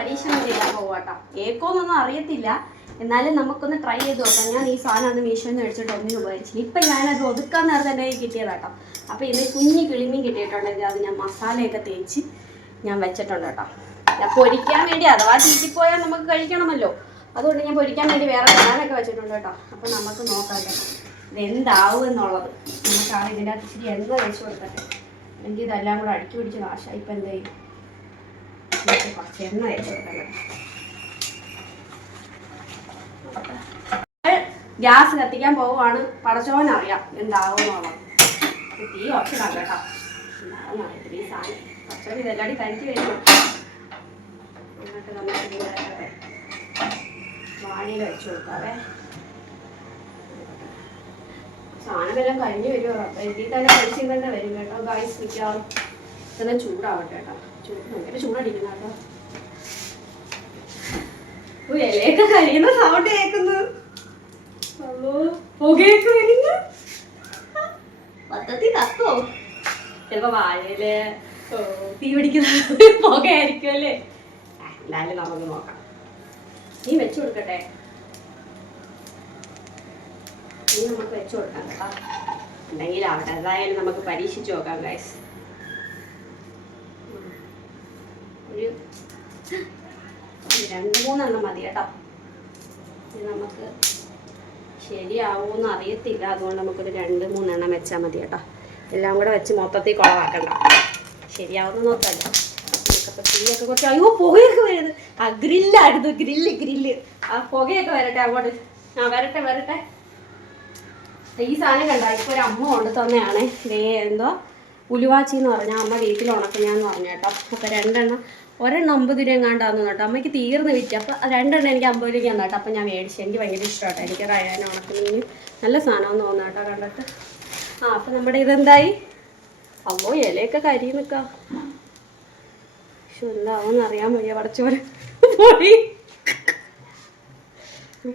പരീക്ഷണം ചെയ്യാൻ പോവാട്ടോ. കേൾക്കുമെന്നൊന്നും അറിയത്തില്ല, എന്നാലും നമുക്കൊന്ന് ട്രൈ ചെയ്ത് നോക്കാം. ഞാൻ ഈ സാധനം അന്ന് മീഷോയിൽ നിന്ന് മേടിച്ചിട്ട് ഒന്നിനും ഉപയോഗിച്ചില്ല. ഇപ്പം ഞാനത് ഒതുക്കാൻ നേരത്തെ എൻ്റെ കയ്യിൽ കിട്ടിയതാട്ടോ. അപ്പോൾ ഇന്ന് കുഞ്ഞ് കിളിമീൻ കിട്ടിയിട്ടുണ്ടെങ്കിൽ അത് ഞാൻ മസാലയൊക്കെ തേച്ച് ഞാൻ വെച്ചിട്ടുണ്ട് കേട്ടോ. ഞാൻ പൊരിക്കാൻ വേണ്ടി അഥവാ ചീറ്റിപ്പോയാൽ നമുക്ക് കഴിക്കണമല്ലോ, അതുകൊണ്ട് ഞാൻ പൊരിക്കാൻ വേണ്ടി വേറെ സാധനമൊക്കെ വെച്ചിട്ടുണ്ട് കേട്ടോ. അപ്പോൾ നമുക്ക് നോക്കാം കേട്ടോ ഇതെന്താവും എന്നുള്ളത്. നമുക്കാണ് ഇതിൻ്റെ അകത്ത് ഇച്ചിരി എണ്ണ വെച്ച് കൊടുക്കട്ടെ, അല്ലെങ്കിൽ ഇതെല്ലാം കൂടെ അടുക്കി പിടിച്ച് നാശം. ഇപ്പം എന്ത് ചെയ്യും, കുറച്ച് എണ്ണ വെച്ച് കൊടുക്കാം. ഗ്യാസ് കത്തിക്കാൻ പോവുകയാണ്. പടച്ചോനറിയാം എന്താവും എന്നുള്ളത്. തീ കുറച്ചിടാം കേട്ടോ. എന്താണെന്ന് അറിയത്തില്ല ഈ സാധനം. കുറച്ചൊക്കെ ഇതെല്ലാടി തനിച്ച് വരുന്നു. എന്നിട്ട് നമുക്ക് വാഴയിൽ വെച്ച് കൊടുക്കാവേ. സാധനമെല്ലാം കഴിഞ്ഞ് വരുമോ, അപ്പം ഇതിൽ തന്നെ കഴിച്ചു തന്നെ വരും കേട്ടോ. ഗൈസ് മിക്കാറും ഇതെല്ലാം ചൂടാവട്ടെ കേട്ടോ. ഭയങ്കര ചൂടടിക്കുന്ന കേട്ടോ. ഇലയൊക്കെ കഴിയുന്ന സൗണ്ട് കേൾക്കുന്നു. പുകയൊക്കെ വരുന്നു. മൊത്തത്തിൽ കത്തോ ചിലപ്പോ വാഴയില് തീ പിടിക്കുന്ന പുകയായിരിക്കും അല്ലേ. എന്തായാലും നമുക്ക് നോക്കാം. നീ വെച്ചു കൊടുക്കട്ടെ, നീ നമുക്ക് വെച്ചു കൊടുക്കാം കേട്ടോ. ഉണ്ടെങ്കിൽ ആവട്ടെ, എന്തായാലും നമുക്ക് പരീക്ഷിച്ചു നോക്കാം ഗൈസ്. ഒരു 2-3 എണ്ണം മതി കേട്ടോ. ഇത് നമുക്ക് ശരിയാവുമെന്ന് അറിയത്തില്ല, അതുകൊണ്ട് നമുക്കൊരു 2-3 എണ്ണം വെച്ചാൽ മതി കേട്ടോ. എല്ലാം കൂടെ വെച്ച് മൊത്തത്തിൽ കുളവാക്കണ്ട. ശരിയാവുന്ന നോക്കല്ല. നമുക്കപ്പോൾ തീയൊക്കെ കുറച്ച് അയ്യോ പുകയൊക്കെ വരുന്നത്. ആ ഗ്രില്ലായിരുന്നു, ഗ്രില്ല്. ആ പുകയൊക്കെ വരട്ടെ അങ്ങോട്ട്. ആ വരട്ടെ. ഈ സാധനം കണ്ട ഇപ്പോൾ ഒരു അമ്മ കൊണ്ട് തന്നെയാണ്. എന്തോ ഉലുവാച്ചി എന്ന് പറഞ്ഞാൽ അമ്മ വീട്ടിൽ ഉണക്കുഞ്ഞാന്ന് പറഞ്ഞു കേട്ടോ. അപ്പോൾ 2 എണ്ണം, ഒരെണ്ണം 50 രൂപ എങ്ങാണ്ടാന്ന് കേട്ടോ. അമ്മയ്ക്ക് തീർന്ന് വിറ്റ്. അപ്പോൾ 2 എണ്ണം എനിക്ക് 50 രൂപ കേട്ടോ. അപ്പോൾ ഞാൻ മേടിച്ചു. എനിക്ക് ഭയങ്കര ഇഷ്ടമാട്ടോ. എനിക്ക് റയാൻ ഉണക്കുന്നതിന് നല്ല സാധനമെന്ന് തോന്നുന്നു കേട്ടോ കണ്ടിട്ട്. അപ്പോൾ നമ്മുടെ ഇതെന്തായി? അമ്മോ ഇലയൊക്കെ കരിയും നിൽക്കാം. പക്ഷെ എന്താവുമെന്ന് അറിയാൻ വയ്യ. പടച്ചോറ്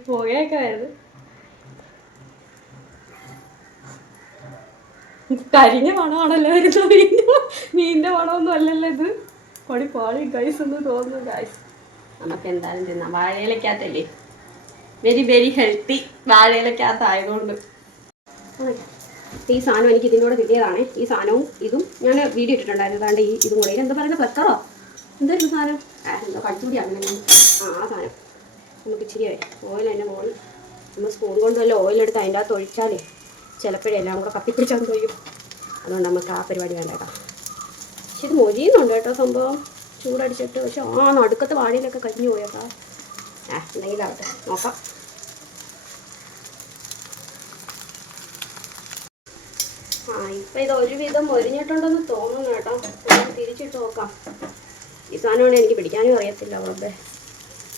പുകയൊക്കെ വരുന്നത്. കരിഞ്ഞ മണമാണല്ലോ വരുന്നത്. മീനിൻ്റെ മണമൊന്നും അല്ലല്ലോ ഇത്. പാളി ഗൈസ് എന്ന് തോന്നുന്നു ഗൈസ്. നമുക്ക് എന്തായാലും തിന്നാം. വാഴയിലക്കകത്തല്ലേ, വെരി ഹെൽത്തി. വാഴയിലക്കകത്തായതുകൊണ്ട് ഈ സാധനം എനിക്ക് ഇതിൻ്റെ കൂടെ കിട്ടിയതാണ്. ഈ സാധനവും ഇതും ഞാൻ വീഡിയോ ഇട്ടിട്ടുണ്ടായിരുന്നു. അതാണ്ട് ഈ ഇതും കൂടെ എന്താ പറയുക, പ്ലക്കറോ എന്തായിരുന്നു സാധനം, എന്തോ കടിച്ചുകൂടി അങ്ങനെ. ആ സാധനം നമുക്ക് ഇച്ചിരി ഓയിൽ അതിൻ്റെ മുകളിൽ നമ്മൾ സ്പൂൺ കൊണ്ട് വല്ല ഓയിലെടുത്ത് അതിൻ്റെ അകത്ത് ഒഴിച്ചാൽ ചിലപ്പോഴേ എല്ലാം കൂടെ കത്തിപ്പിടിച്ചാൽ കഴിയും. അതുകൊണ്ട് നമുക്ക് ആ പരിപാടി വേണ്ട കേട്ടോ. പക്ഷെ ഇത് മൊരിയുന്നുണ്ട് കേട്ടോ സംഭവം, ചൂടടിച്ചിട്ട്. പക്ഷെ നടുക്കത്തെ വാഴയിലൊക്കെ കരിഞ്ഞു പോയേക്കാ. എന്തെങ്കിലും ആവട്ടെ, നോക്കാം. ഇപ്പം ഇത് ഒരുവിധം മൊരിഞ്ഞിട്ടുണ്ടെന്ന് തോന്നുന്നു കേട്ടോ. തിരിച്ചിട്ട് നോക്കാം. ഈ സാധനമാണ് എനിക്ക് പിടിക്കാനും അറിയത്തില്ല. അവിടെ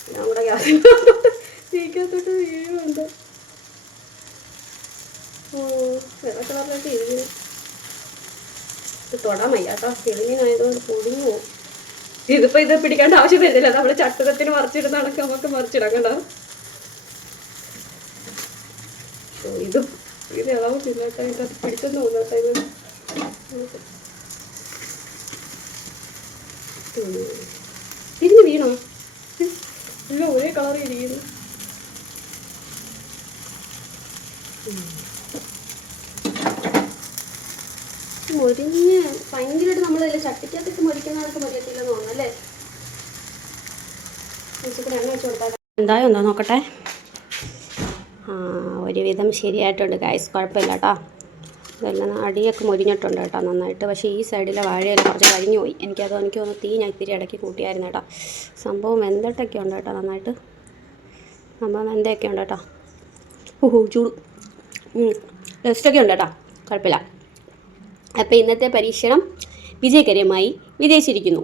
എല്ലാം കൂടെ ഗ്യാസിനകത്തോട്ട് വീഴുന്നുണ്ട്. വെള്ള കളറിലൊക്കെ ഇരിക്കുന്നു. ഇത് തൊടാൻ വയ്യ കേട്ടോ. കിളിമീനായതുകൊണ്ട് പൊടിഞ്ഞു പോകും. ഇതിപ്പോൾ ഇത് പിടിക്കേണ്ട ആവശ്യം വരുന്നില്ല. നമ്മൾ ചട്ടുകത്തിന് മറിച്ചിടുന്ന കണക്ക് നമുക്ക് മറിച്ചിടാം കേട്ടോ. ഇത് ഇളവ് പിന്നോട്ടോ. ഇതിൻ്റെ പിടിച്ചെന്ന് തോന്നട്ടോ. ഇത് തിരിഞ്ഞ് വീണോ? ഇല്ല, ഒരേ കളറിൽ ഇരിക്കുന്നു. മൊരിഞ്ഞ് ഭയങ്കരമായിട്ട് നമ്മളതിൽ ചട്ടിക്കകത്തേക്ക് മൊരിക്കുന്നതൊക്കെ മൊരിയത്തില്ലെന്ന് തോന്നുന്നു അല്ലേ. എണ്ണ വെച്ച് കൊടുത്താൽ എന്തായോ എന്തോ നോക്കട്ടെ. ഒരുവിധം ശരിയായിട്ടുണ്ട് ഗൈസ്, കുഴപ്പമില്ല കേട്ടോ. ഇതെല്ലാം അടിയൊക്കെ മൊരിഞ്ഞിട്ടുണ്ട് കേട്ടോ നന്നായിട്ട്. പക്ഷേ ഈ സൈഡിലെ വാഴയെല്ലാം കുറച്ച് കരിഞ്ഞു പോയി. എനിക്ക് തോന്നുന്നു തീ ഞാൻ ഇത്തിരി ഇടയ്ക്ക് കൂട്ടിയായിരുന്നു കേട്ടോ. സംഭവം വെന്തിട്ടൊക്കെ ഉണ്ട് കേട്ടോ നന്നായിട്ട്. സംഭവം വെന്തയൊക്കെ ഉണ്ട് കേട്ടോ. ചൂട് ടേസ്റ്റൊക്കെ ഉണ്ട് കേട്ടോ, കുഴപ്പമില്ല. അപ്പോൾ ഇന്നത്തെ പരീക്ഷണം വിജയകരമായി വിജയിച്ചിരിക്കുന്നു.